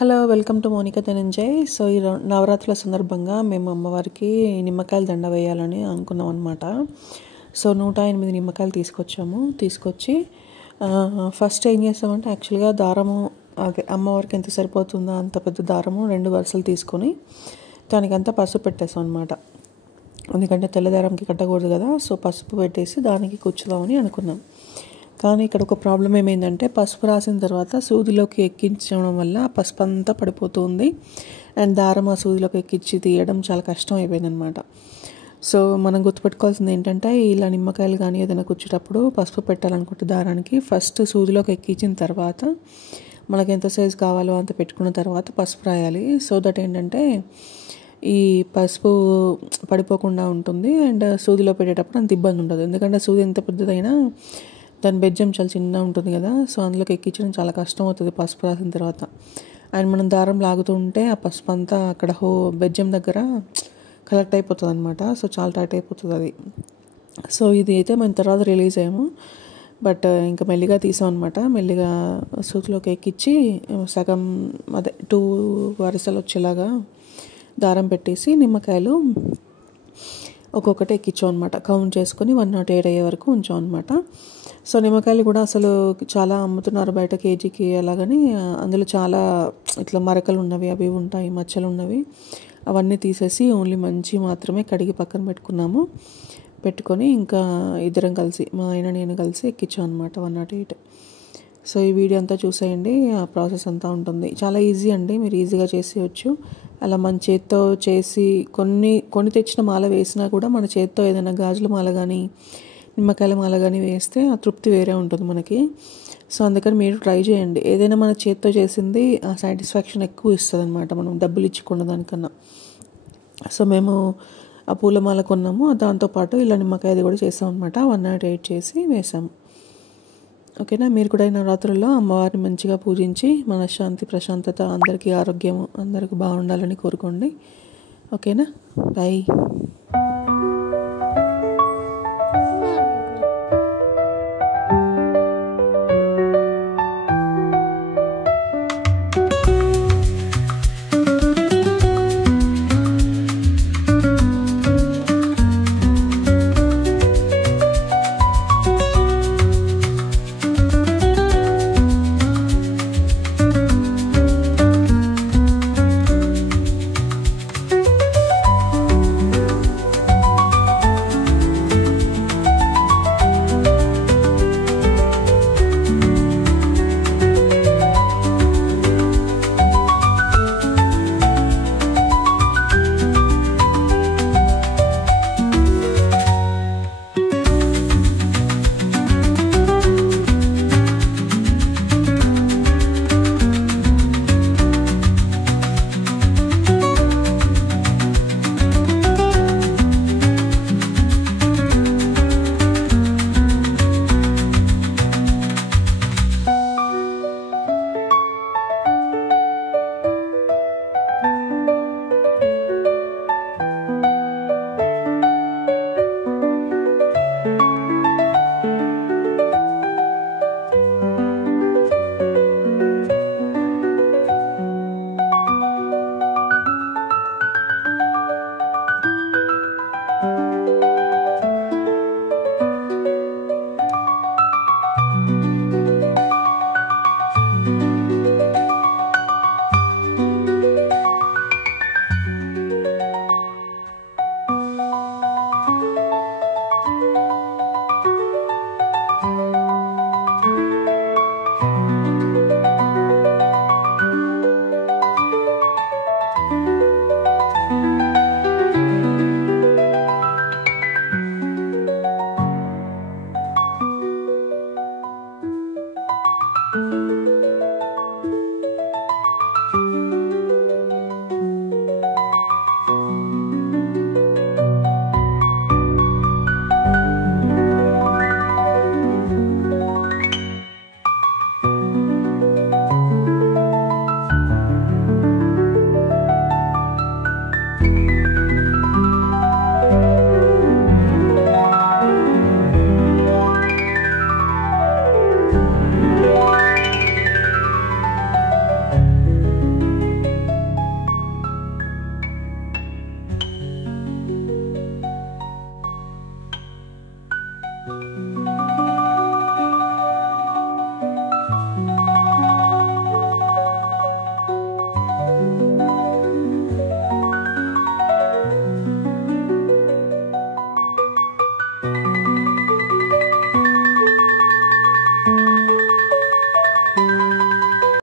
Hello, welcome to Monica Dhananjay. So ఈ నవరాత్రుల సందర్భంగా మేము అమ్మవారికి నిమ్మకాయల దండ వేయాలని అనుకున్నాం అనమాట. సో 108 నిమ్మకాయలు తీసుకొచ్చి ఫస్ట్ ఏం చేస్తామంటే యాక్చువల్గా దారము అదే అమ్మవారికి ఎంత సరిపోతుందో అంత పెద్ద దారము 2 వరుసలు తీసుకొని దానికంతా పసుపు పెట్టేసాం అనమాట. ఎందుకంటే తెల్లదారంకి కట్టకూడదు కదా, సో పసుపు పెట్టేసి దానికి కూర్చుదామని అనుకున్నాం. కానీ ఇక్కడ ఒక ప్రాబ్లం ఏమైందంటే పసుపు రాసిన తర్వాత సూదిలోకి ఎక్కించడం వల్ల పసుపు అంతా పడిపోతుంది అండ్ దారం ఆ సూదిలోకి ఎక్కించి తీయడం చాలా కష్టం అయిపోయిందనమాట. సో మనం గుర్తుపెట్టుకోవాల్సింది ఏంటంటే ఇలా నిమ్మకాయలు కానీ ఏదైనా కూర్చేటప్పుడు పసుపు పెట్టాలనుకుంటే దారానికి ఫస్ట్ సూదిలోకి ఎక్కించిన తర్వాత మనకి ఎంత సైజు కావాలో అంత పెట్టుకున్న తర్వాత పసుపు రాయాలి. సో దట్ ఏంటంటే ఈ పసుపు పడిపోకుండా ఉంటుంది అండ్ సూదిలో పెట్టేటప్పుడు అంత ఇబ్బంది ఉండదు. ఎందుకంటే సూది ఎంత పెద్దదైనా దాని బెజ్జం చాలా చిన్నగా ఉంటుంది కదా, సో అందులోకి ఎక్కించడం చాలా కష్టం అవుతుంది పసుపు రాసిన తర్వాత. అండ్ మనం దారం లాగుతూ ఉంటే ఆ పసుపు అంతా అక్కడ బెజ్జం దగ్గర కలెక్ట్ అయిపోతుంది అనమాట. సో చాలా టైట్ అయిపోతుంది అది. సో ఇది అయితే మనం తర్వాత రిలీజ్ అయ్యాము, బట్ ఇంకా మెల్లిగా తీసాం అనమాట. మెల్లిగా సూతిలోకి ఎక్కించి సగం అదే 2 వరుసలు వచ్చేలాగా దారం పెట్టేసి నిమ్మకాయలు ఒక్కొక్కటి ఎక్కించాం అనమాట. కౌంట్ చేసుకొని 108 అయ్యే వరకు ఉంచాం అనమాట. సో నిమ్మకాయలు కూడా అసలు చాలా అమ్ముతున్నారు బయట కేజీకి అలాగని, అందులో చాలా ఇట్లా మరకలు ఉన్నవి అవి ఉంటాయి, మచ్చలు ఉన్నవి, అవన్నీ తీసేసి ఓన్లీ మంచి మాత్రమే కడిగి పక్కన పెట్టుకొని ఇంకా ఇద్దరం కలిసి మా ఆయన నేను కలిసి ఎక్కించాం అనమాట 108. సో ఈ వీడియో అంతా చూసేయండి, ఆ ప్రాసెస్ అంతా ఉంటుంది. చాలా ఈజీ అండి, మీరు ఈజీగా చేసేయచ్చు. అలా మన చేత్తో చేసి కొన్ని తెచ్చిన మాల వేసినా కూడా మన చేత్తో ఏదైనా గాజుల మాల కానీ నిమ్మకాయల మాల కానీ వేస్తే ఆ తృప్తి వేరే ఉంటుంది మనకి. సో అందుకని మీరు ట్రై చేయండి. ఏదైనా మన చేత్తో చేసింది ఆ సాటిస్ఫాక్షన్ ఎక్కువ ఇస్తుంది అనమాట, మనం డబ్బులు ఇచ్చుకున్న దానికన్నా. సో మేము ఆ పూలమాల కొన్నాము, దాంతోపాటు ఇలా నిమ్మకాయది కూడా చేసాం అనమాట. 108 చేసి వేసాము. ఓకేనా, మీరు కూడా ఈ నవరాత్రుల్లో అమ్మవారిని మంచిగా పూజించి మనశ్శాంతి ప్రశాంతత అందరికీ ఆరోగ్యము అందరికీ బాగుండాలని కోరుకోండి. ఓకేనా, బాయ్.